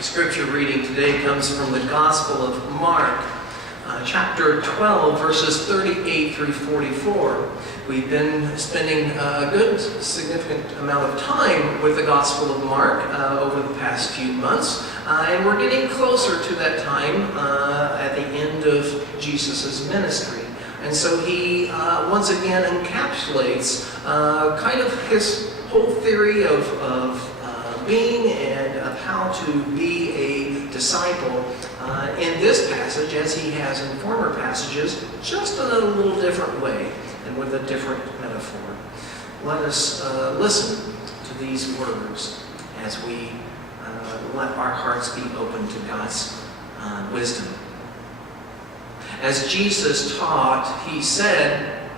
The scripture reading today comes from the Gospel of Mark, chapter 12, verses 38 through 44. We've been spending a good, significant amount of time with the Gospel of Mark over the past few months, and we're getting closer to that time at the end of Jesus' ministry. And so he once again encapsulates kind of his whole theory of being and of how to be a disciple in this passage, as he has in former passages, just in a little different way and with a different metaphor. Let us listen to these words as we let our hearts be open to God's wisdom. As Jesus taught, he said,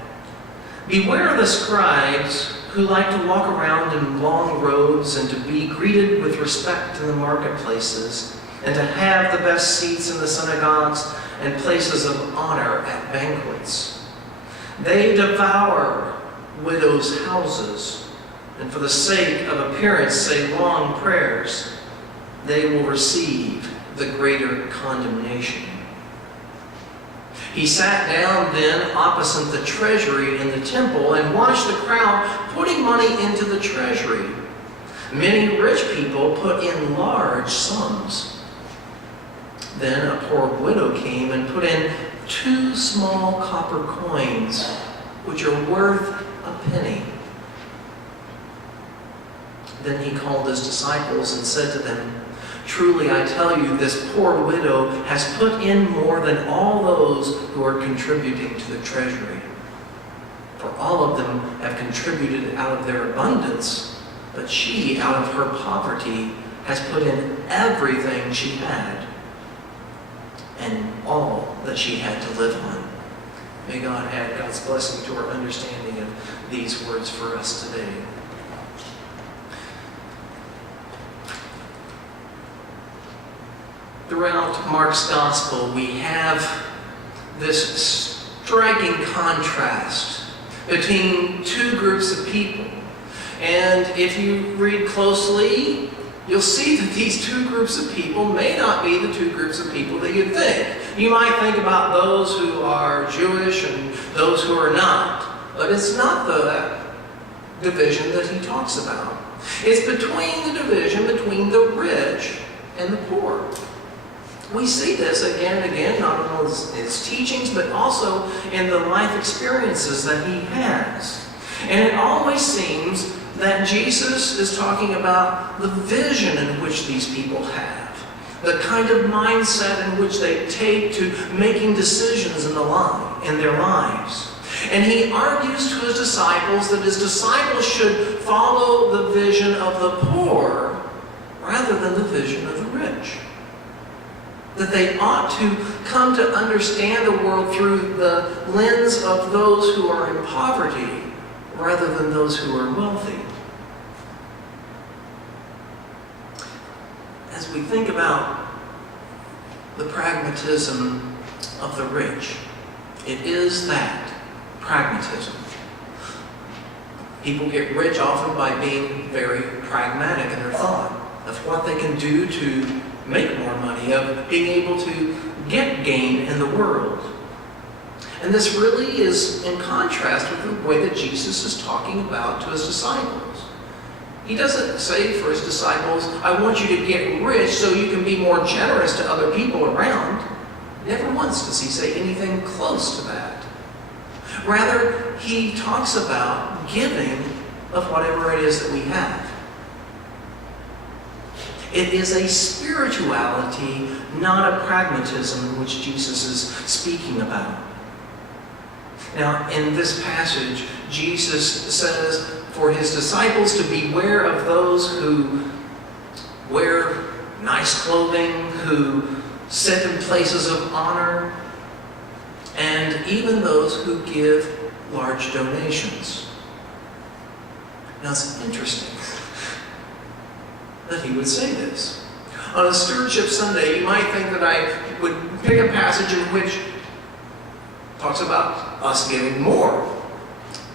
"Beware of the scribes who like to walk around in long robes and to be greeted with respect in the marketplaces and to have the best seats in the synagogues and places of honor at banquets. They devour widows' houses and for the sake of appearance say long prayers. They will receive the greater condemnation." He sat down then opposite the treasury in the temple and watched the crowd putting money into the treasury. Many rich people put in large sums. Then a poor widow came and put in 2 small copper coins, which are worth a penny. Then he called his disciples and said to them, "Truly I tell you, this poor widow has put in more than all those who are contributing to the treasury. For all of them have contributed out of their abundance, but she, out of her poverty, has put in everything she had, and all that she had to live on." May God add God's blessing to our understanding of these words for us today. Throughout Mark's Gospel, we have this striking contrast between 2 groups of people. And if you read closely, you'll see that these 2 groups of people may not be the 2 groups of people that you'd think. You might think about those who are Jewish and those who are not. But it's not the division that he talks about. It's between the division between the rich and the poor. We see this again and again, not only in his teachings, but also in the life experiences that he has. And it always seems that Jesus is talking about the vision in which these people have, the kind of mindset in which they take to making decisions in their lives. And he argues to his disciples that his disciples should follow the vision of the poor rather than the vision of the rich. That they ought to come to understand the world through the lens of those who are in poverty rather than those who are wealthy. As we think about the pragmatism of the rich, it is that pragmatism. People get rich often by being very pragmatic in their thought of what they can do to make more money, of being able to get gain in the world. And this really is in contrast with the way that Jesus is talking about to his disciples. He doesn't say for his disciples, "I want you to get rich so you can be more generous to other people around." Never once does he say anything close to that. Rather, he talks about giving of whatever it is that we have. It is a spirituality, not a pragmatism, which Jesus is speaking about. Now, in this passage, Jesus says for his disciples to beware of those who wear nice clothing, who sit in places of honor, and even those who give large donations. Now, it's interesting that he would say this. On a Stewardship Sunday, you might think that I would pick a passage in which talks about us giving more.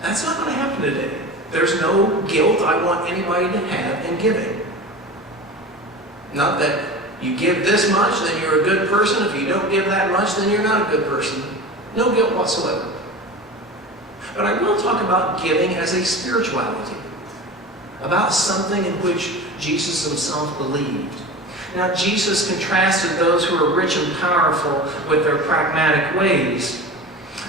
That's not going to happen today. There's no guilt I want anybody to have in giving. Not that you give this much, then you're a good person. If you don't give that much, then you're not a good person. No guilt whatsoever. But I will talk about giving as a spirituality, about something in which Jesus himself believed. Now, Jesus contrasted those who are rich and powerful with their pragmatic ways,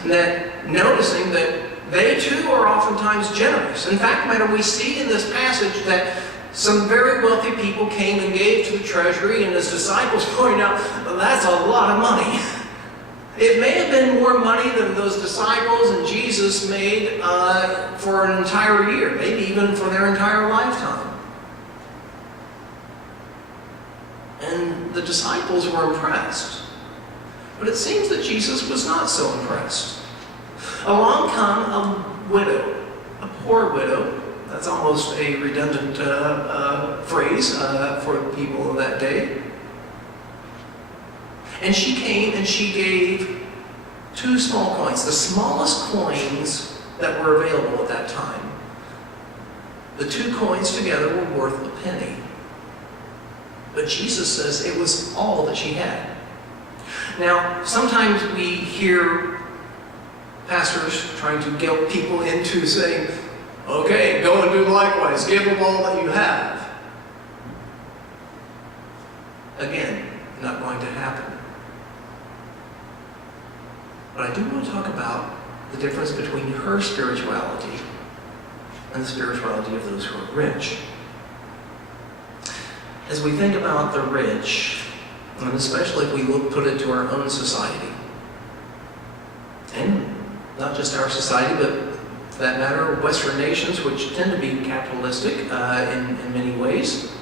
noticing that they too are oftentimes generous. In fact, we see in this passage that some very wealthy people came and gave to the treasury, and his disciples pointed out, that's a lot of money. It may have been more money than those disciples and Jesus made for an entire year, maybe even for their entire lifetime. And the disciples were impressed. But it seems that Jesus was not so impressed. Along come a widow, a poor widow. That's almost a redundant phrase for the people of that day. And she came and she gave 2 small coins, the smallest coins that were available at that time. The 2 coins together were worth a penny. But Jesus says it was all that she had. Now, sometimes we hear pastors trying to guilt people into saying, okay, go and do likewise. Give them all that you have. Again, not going to happen. But I do want to talk about the difference between her spirituality and the spirituality of those who are rich. As we think about the rich, and especially if we put it to our own society, and not just our society, but for that matter, Western nations, which tend to be capitalistic in many ways,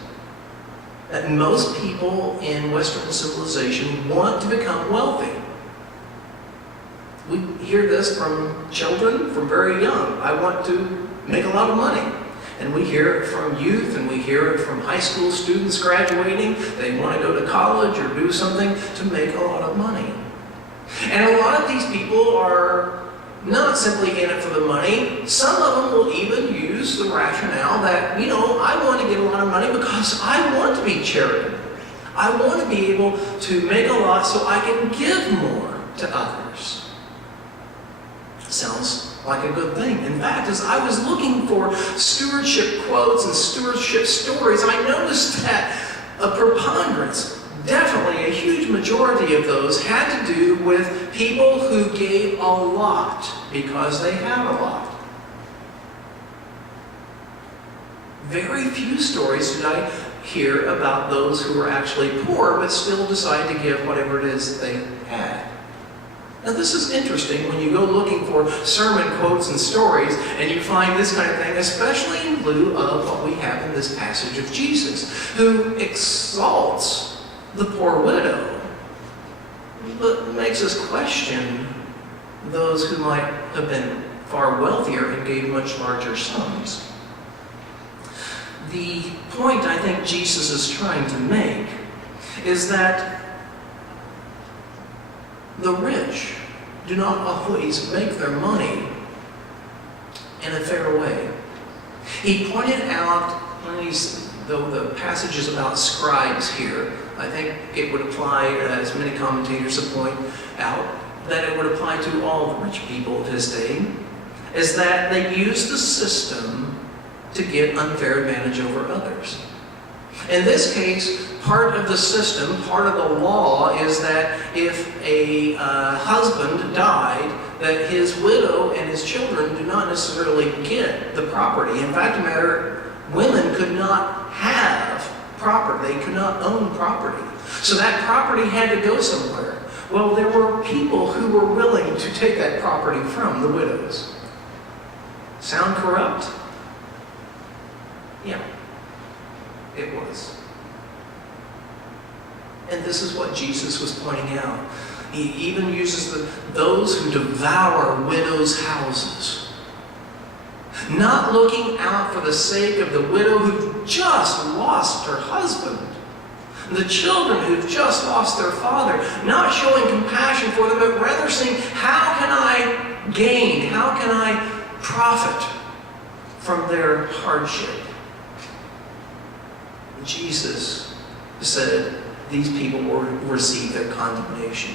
that most people in Western civilization want to become wealthy. We hear this from children from very young. I want to make a lot of money. And we hear it from youth, and we hear it from high school students graduating. They want to go to college or do something to make a lot of money. And a lot of these people are not simply in it for the money. Some of them will even use the rationale that, I want to get a lot of money because I want to be charitable. I want to be able to make a lot so I can give more to others. Sounds like a good thing. In fact, as I was looking for stewardship quotes and stewardship stories, I noticed that a preponderance, definitely a huge majority of those, had to do with people who gave a lot because they had a lot. Very few stories did I hear about those who were actually poor but still decided to give whatever it is they had. Now this is interesting when you go looking for sermon quotes and stories and you find this kind of thing, especially in lieu of what we have in this passage of Jesus, who exalts the poor widow, but makes us question those who might have been far wealthier and gave much larger sums. The point I think Jesus is trying to make is that the rich do not always make their money in a fair way. He pointed out, though the passage is about scribes here, I think it would apply, as many commentators have pointed out, that it would apply to all the rich people of his day, is that they used the system to get unfair advantage over others. In this case, part of the system, part of the law, is that if a husband died, that his widow and his children do not necessarily get the property. In fact, women could not have property. They could not own property. So that property had to go somewhere. Well, there were people who were willing to take that property from the widows. Sound corrupt? Yeah, it was. And this is what Jesus was pointing out. He even uses those who devour widows' houses. Not looking out for the sake of the widow who just lost her husband. The children who've just lost their father. Not showing compassion for them, but rather saying, how can I gain? How can I profit from their hardship? Jesus said, these people will receive their condemnation.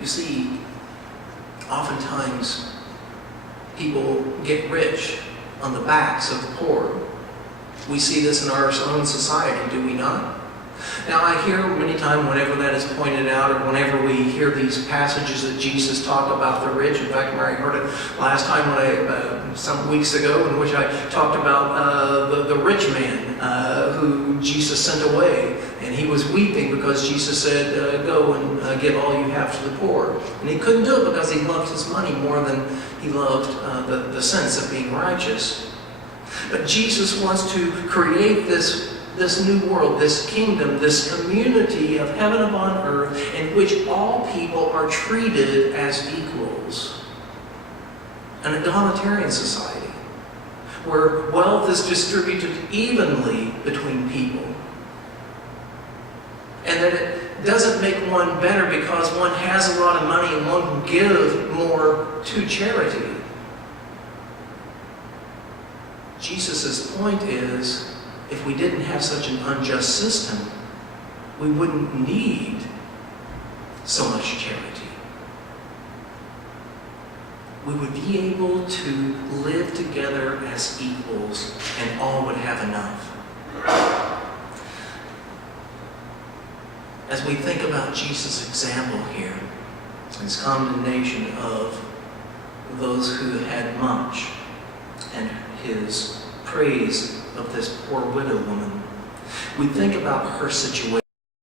You see, oftentimes people get rich on the backs of the poor. We see this in our own society, do we not? Now, I hear many times whenever that is pointed out, or whenever we hear these passages that Jesus talked about the rich. In fact, Mary heard it last time some weeks ago, in which I talked about the rich man who Jesus sent away, and he was weeping because Jesus said, "Go and give all you have to the poor." And he couldn't do it because he loved his money more than he loved the sense of being righteous. But Jesus wants to create this new world, this kingdom, this community of heaven upon earth in which all people are treated as equals. An egalitarian society where wealth is distributed evenly between people. And that it doesn't make one better because one has a lot of money and one can give more to charity. Jesus' point is, if we didn't have such an unjust system, we wouldn't need so much charity. We would be able to live together as equals, and all would have enough. As we think about Jesus' example here, his condemnation of those who had much, and his praise of this poor widow woman, we think about her situation.